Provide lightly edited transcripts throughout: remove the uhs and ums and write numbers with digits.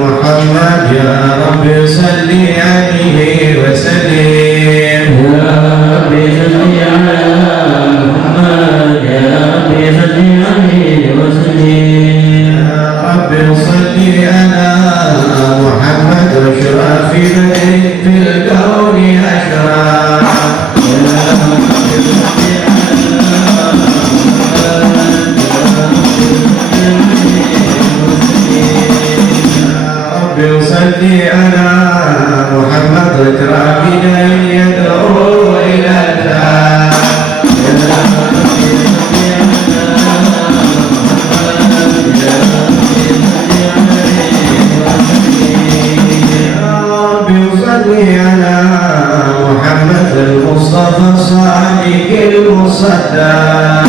محمد يا رب صل عليه وسلم. يا رب صل على محمد يا رب صل عليه وسلم. يا رب صل على محمد أشرف بدر في الكون أشرف. صل على محمد رافدا يدعو إلى الله. يا رب صل على محمد المصطفى الصادق المصدق.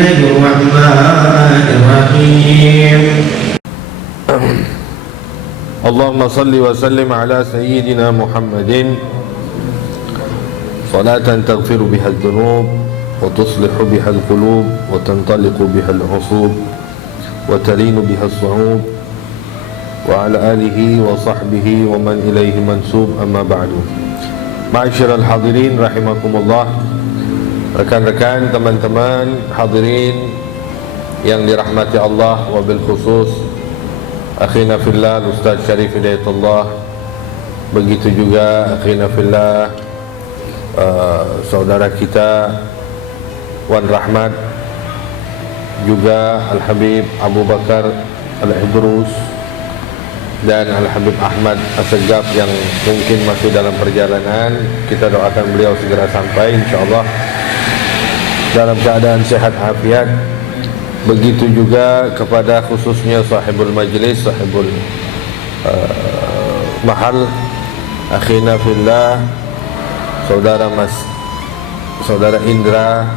الله الرحمن الرحيم اللهم صل وسلم على سيدنا محمد صلاة تغفر بها الذنوب وتصلح بها القلوب وتنطلق بها العصوب وتلين بها الصعوب وعلى آله وصحبه ومن إليه منسوب. أما بعد. Ma'asyiral hadirin rahimakumullah, rekan-rekan, teman-teman hadirin yang dirahmati Allah, wabil khusus akhina fillah Ustaz Syarif Hidayatullah, begitu juga akhina fillah saudara kita Wan Rahmat, juga Al-Habib Abu Bakar Al-Idrus dan Al-Habib Ahmad As-Segaf yang mungkin masih dalam perjalanan. Kita doakan beliau segera sampai insyaAllah dalam keadaan sehat afiat. Begitu juga kepada khususnya sahibul majlis, sahibul mahal, akhina fillah saudara Indra,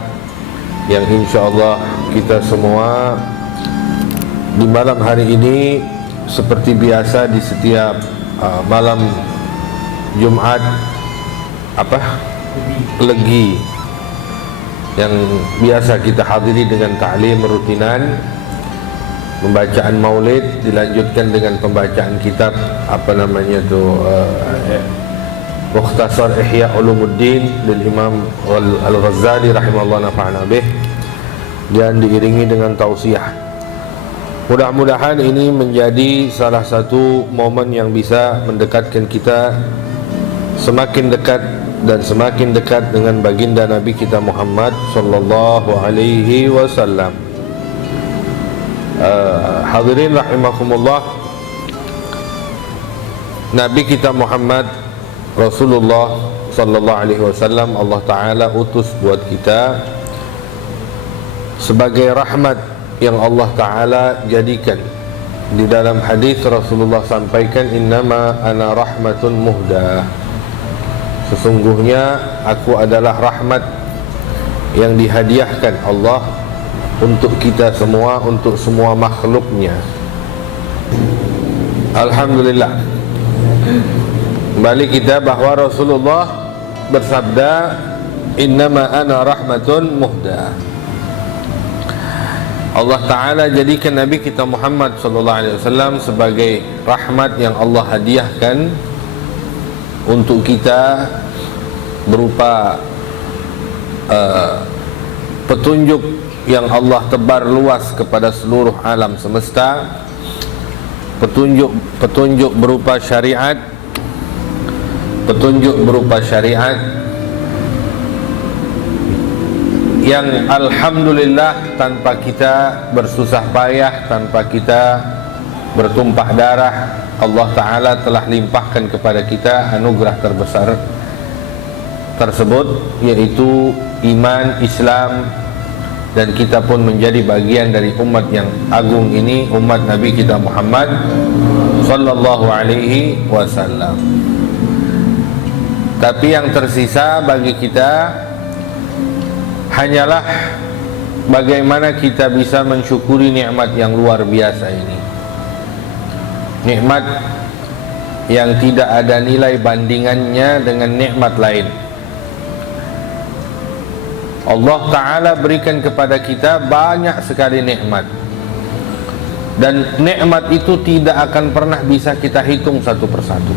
yang insyaAllah kita semua di malam hari ini seperti biasa di setiap malam Jumat Legi yang biasa kita hadiri dengan ta'lim rutinan, pembacaan maulid dilanjutkan dengan pembacaan kitab Mukhtasar Ihya Ulumuddin dari Imam Al-Ghazali rahimahullah nafa'ana bih, dan diiringi dengan tausiah. Mudah-mudahan ini menjadi salah satu momen yang bisa mendekatkan kita semakin dekat dan semakin dekat dengan baginda Nabi kita Muhammad sallallahu alaihi wasallam. Hadirin rahimakumullah, Nabi kita Muhammad Rasulullah sallallahu alaihi wasallam Allah Ta'ala utus buat kita sebagai rahmat yang Allah Ta'ala jadikan. Di dalam hadis Rasulullah sampaikan, innama ana rahmatun muhda, sesungguhnya aku adalah rahmat yang dihadiahkan Allah untuk kita semua, untuk semua makhluknya. Alhamdulillah. Kembali kita bahwa Rasulullah bersabda, innama ana rahmatun muhda. Allah Ta'ala jadikan Nabi kita Muhammad SAW sebagai rahmat yang Allah hadiahkan untuk kita berupa petunjuk yang Allah tebar luas kepada seluruh alam semesta, petunjuk berupa syariat, yang alhamdulillah tanpa kita bersusah payah, tanpa kita bertumpah darah, Allah Ta'ala telah limpahkan kepada kita anugerah terbesar tersebut, yaitu iman Islam, dan kita pun menjadi bagian dari umat yang agung ini, umat Nabi kita Muhammad sallallahu alaihi wasallam. Tapi yang tersisa bagi kita hanyalah bagaimana kita bisa mensyukuri nikmat yang luar biasa ini, nikmat yang tidak ada nilai bandingannya dengan nikmat lain. Allah Ta'ala berikan kepada kita banyak sekali nikmat, dan nikmat itu tidak akan pernah bisa kita hitung satu persatu.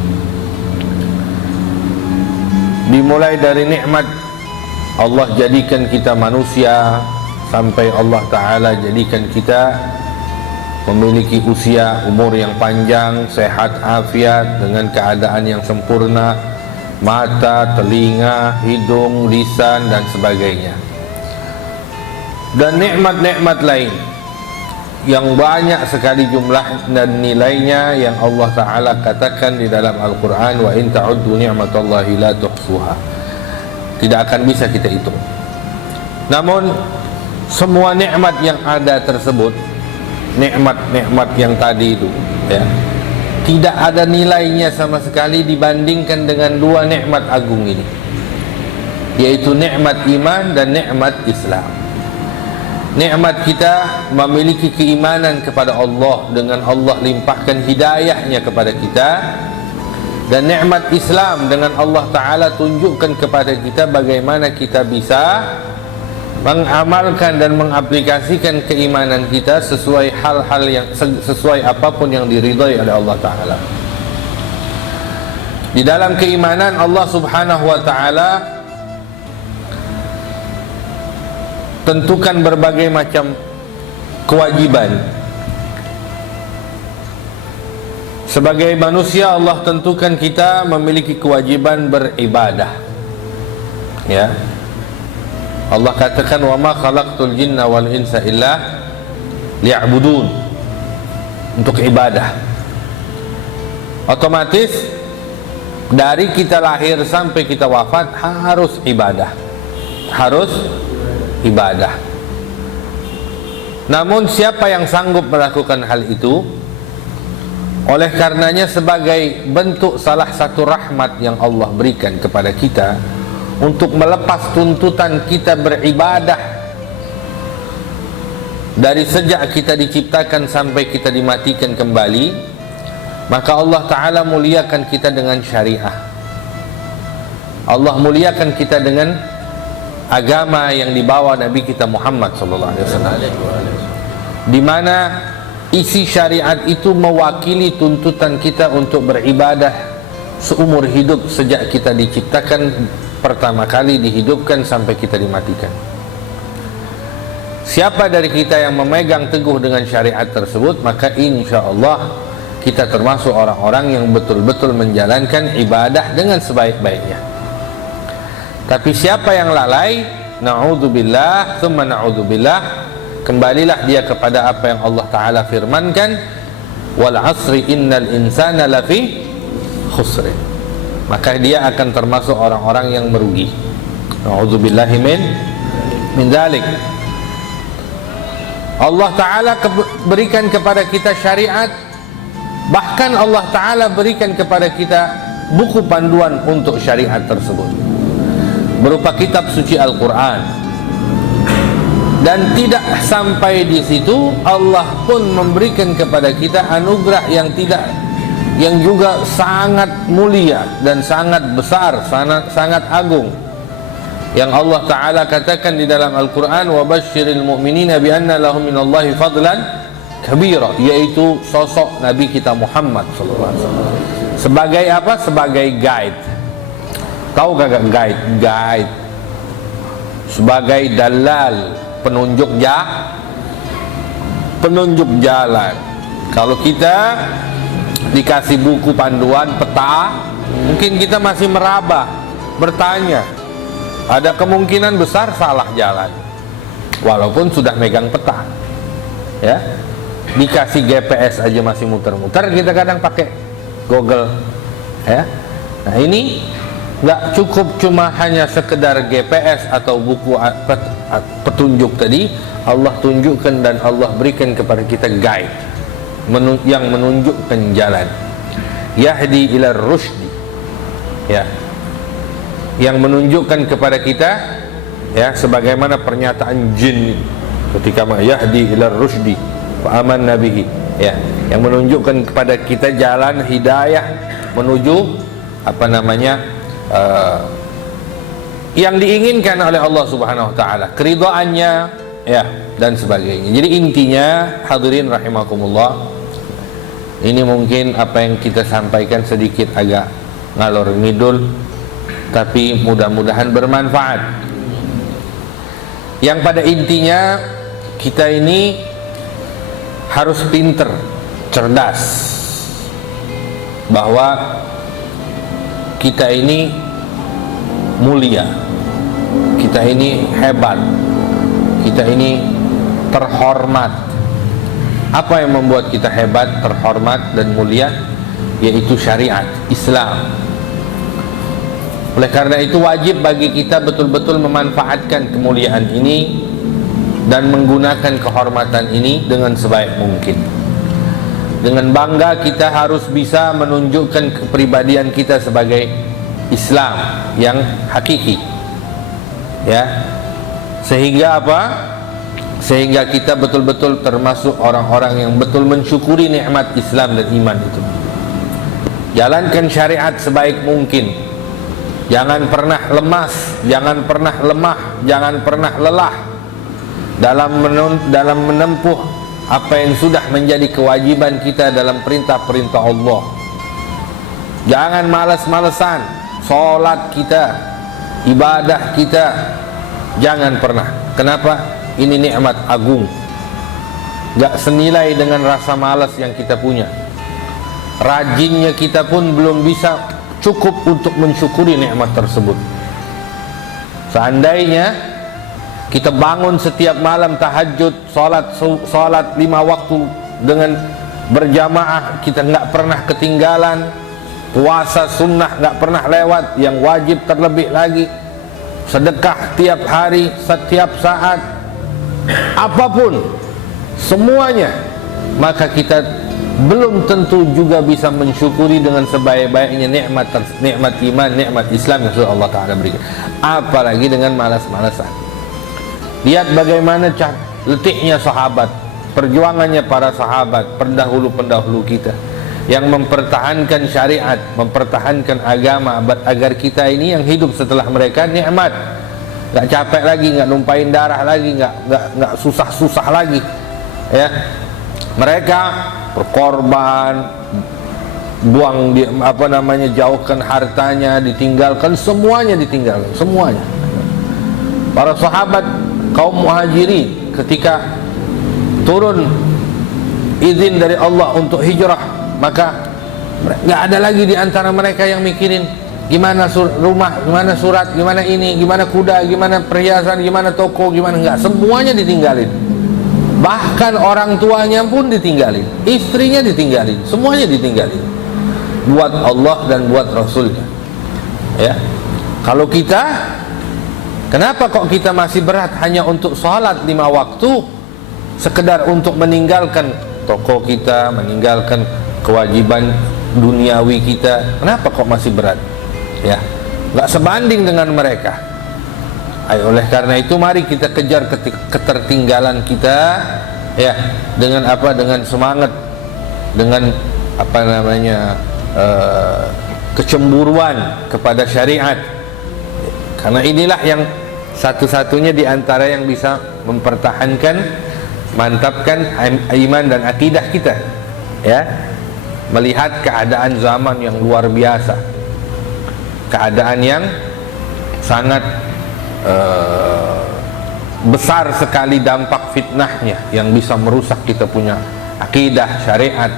Dimulai dari nikmat Allah jadikan kita manusia, sampai Allah Ta'ala jadikan kita memiliki usia umur yang panjang, sehat afiat, dengan keadaan yang sempurna, mata, telinga, hidung, lisan, dan sebagainya. Dan nikmat-nikmat lain yang banyak sekali jumlah dan nilainya, yang Allah Ta'ala katakan di dalam Al-Quran, wa in ta'uddu ni'matallahi la tuhsuha, tidak akan bisa kita hitung. Namun semua nikmat yang ada tersebut, nikmat-nikmat yang tadi itu, ya, tidak ada nilainya sama sekali dibandingkan dengan dua nikmat agung ini, yaitu nikmat iman dan nikmat Islam. nikmat kita memiliki keimanan kepada Allah, dengan Allah limpahkan hidayahnya kepada kita, dan nikmat Islam dengan Allah Ta'ala tunjukkan kepada kita bagaimana kita bisa mengamalkan dan mengaplikasikan keimanan kita sesuai hal-hal yang sesuai apapun yang diridhai oleh Allah Ta'ala. Di dalam keimanan Allah Subhanahu wa Ta'ala tentukan berbagai macam kewajiban. Sebagai manusia Allah tentukan kita memiliki kewajiban beribadah. Ya. Allah katakan wa ma khalaqtul jinna wal insa illa liya'budun, untuk ibadah. Otomatis dari kita lahir sampai kita wafat harus ibadah. Harus ibadah. Namun siapa yang sanggup melakukan hal itu, oleh karenanya sebagai bentuk salah satu rahmat yang Allah berikan kepada kita untuk melepas tuntutan kita beribadah dari sejak kita diciptakan sampai kita dimatikan kembali, maka Allah Ta'ala muliakan kita dengan syariah. Allah muliakan kita dengan agama yang dibawa Nabi kita Muhammad SAW, di mana isi syariat itu mewakili tuntutan kita untuk beribadah seumur hidup sejak kita diciptakan pertama kali dihidupkan sampai kita dimatikan. Siapa dari kita yang memegang teguh dengan syariat tersebut, maka insya Allah kita termasuk orang-orang yang betul-betul menjalankan ibadah dengan sebaik-baiknya. Tapi siapa yang lalai, na'udzubillah, thumma na'udzubillah, kembalilah dia kepada apa yang Allah Ta'ala firmankan, wal asri innal insana lafi khusrin, maka dia akan termasuk orang-orang yang merugi. Na'udzubillahi min dzalik. Allah Ta'ala berikan kepada kita syariat, bahkan Allah Ta'ala berikan kepada kita buku panduan untuk syariat tersebut berupa kitab suci Al-Quran. Dan tidak sampai di situ, Allah pun memberikan kepada kita anugerah yang juga sangat mulia dan sangat besar, sangat agung, yang Allah Ta'ala katakan di dalam Al-Quran, wa basyiril mu'minina bi anna lahum minallahi fadlan kabira, yaitu sosok Nabi kita Muhammad SAW sebagai apa? Sebagai guide. Tahu kagak guide? Sebagai dalal, penunjuk jalan. Kalau kita dikasih buku panduan peta, mungkin kita masih meraba, bertanya, ada kemungkinan besar salah jalan walaupun sudah megang peta. Ya, dikasih GPS aja masih muter-muter, kita kadang pakai Google. Ya, nah ini nggak cukup cuma hanya sekedar GPS atau buku petunjuk tadi. Allah tunjukkan dan Allah berikan kepada kita guide yang menunjukkan jalan, yahdi ila rusydi, ya, yang menunjukkan kepada kita, ya, sebagaimana pernyataan jin ketika yahdi ila rusydi wa amanna bihi, ya, yang menunjukkan kepada kita jalan hidayah menuju apa namanya yang diinginkan oleh Allah Subhanahu wa Ta'ala, keridhaannya, ya, dan sebagainya. Jadi intinya, hadirin rahimakumullah, ini mungkin apa yang kita sampaikan sedikit agak ngalor ngidul, tapi mudah-mudahan bermanfaat. Yang pada intinya kita ini harus pinter, cerdas, bahwa kita ini mulia, kita ini hebat, kita ini terhormat. Apa yang membuat kita hebat, terhormat, dan mulia? Yaitu syariat Islam. Oleh karena itu wajib bagi kita betul-betul memanfaatkan kemuliaan ini dan menggunakan kehormatan ini dengan sebaik mungkin. Dengan bangga kita harus bisa menunjukkan kepribadian kita sebagai Islam yang hakiki, ya, sehingga apa? sehingga kita betul-betul termasuk orang-orang yang betul mensyukuri nikmat Islam dan iman itu. Jalankan syariat sebaik mungkin. Jangan pernah lemas, jangan pernah lemah, jangan pernah lelah dalam menempuh apa yang sudah menjadi kewajiban kita dalam perintah-perintah Allah. Jangan malas-malesan solat kita, ibadah kita, jangan pernah. Kenapa? Ini nikmat agung, gak senilai dengan rasa malas yang kita punya. Rajinnya kita pun belum bisa cukup untuk mensyukuri nikmat tersebut. Seandainya kita bangun setiap malam tahajud, salat 5 waktu dengan berjamaah, kita nggak pernah ketinggalan, puasa sunnah nggak pernah lewat, yang wajib terlebih lagi, sedekah tiap hari, setiap saat, apapun semuanya, maka kita belum tentu juga bisa mensyukuri dengan sebaik-baiknya nikmat iman, nikmat Islam yang sudah Allah Ta'ala berikan. Apalagi dengan malas-malasan. Lihat bagaimana letihnya sahabat, perjuangannya para sahabat, pendahulu-pendahulu kita yang mempertahankan syariat, mempertahankan agama agar kita ini yang hidup setelah mereka nikmat, nggak capek lagi, nggak numpain darah lagi, nggak susah-susah lagi, ya. Mereka berkorban, jauhkan hartanya, ditinggalkan, semuanya ditinggalkan, semuanya. Para sahabat kaum muhajirin ketika turun izin dari Allah untuk hijrah, maka nggak ada lagi di antara mereka yang mikirin gimana rumah, gimana surat, gimana ini, gimana kuda, gimana perhiasan, gimana toko, gimana, nggak, semuanya ditinggalin. Bahkan orang tuanya pun ditinggalin, istrinya ditinggalin, semuanya ditinggalin buat Allah dan buat Rasulnya, ya. Kalau kita, kenapa kok kita masih berat hanya untuk sholat 5 waktu, sekedar untuk meninggalkan toko kita, meninggalkan kewajiban duniawi kita? Kenapa kok masih berat, ya? Nggak sebanding dengan mereka. Oleh karena itu mari kita kejar ketertinggalan kita, ya, dengan apa? Dengan semangat, dengan kecemburuan kepada syariat. Karena inilah yang satu-satunya di antara yang bisa mempertahankan, mantapkan iman dan akidah kita, ya. Melihat keadaan zaman yang luar biasa, keadaan yang sangat besar sekali dampak fitnahnya yang bisa merusak kita punya akidah syariat.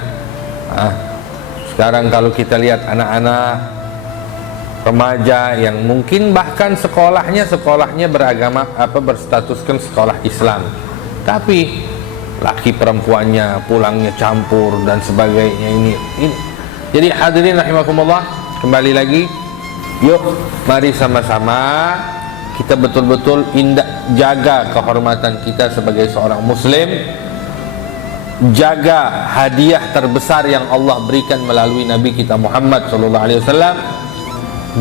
Sekarang kalau kita lihat anak-anak remaja yang mungkin bahkan sekolahnya beragama berstatuskan sekolah Islam, tapi laki perempuannya pulangnya campur dan sebagainya. Ini jadi hadirin rahimakumullah, kembali lagi, yuk mari sama-sama kita betul-betul jaga kehormatan kita sebagai seorang muslim, jaga hadiah terbesar yang Allah berikan melalui Nabi kita Muhammad SAW,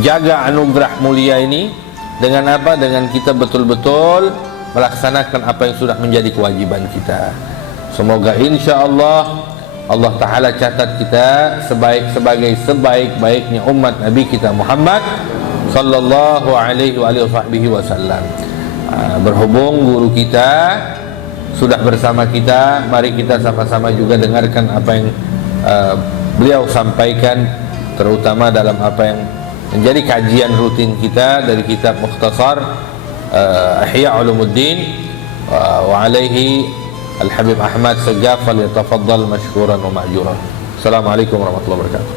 jaga anugerah mulia ini dengan apa? Dengan kita betul-betul melaksanakan apa yang sudah menjadi kewajiban kita. Semoga insya Allah Allah Ta'ala catat kita sebagai sebaik-baiknya umat Nabi kita Muhammad sallallahu alaihi wasallam. Berhubung guru kita sudah bersama kita, mari kita sama-sama juga dengarkan apa yang beliau sampaikan, terutama dalam apa yang menjadi kajian rutin kita dari kitab Mukhtasar Ihya Ulumuddin wa alaihi Al-Habib Ahmad Segaf, falyatafaddal mashkuran wa ma'juran. Assalamualaikum warahmatullahi wabarakatuh.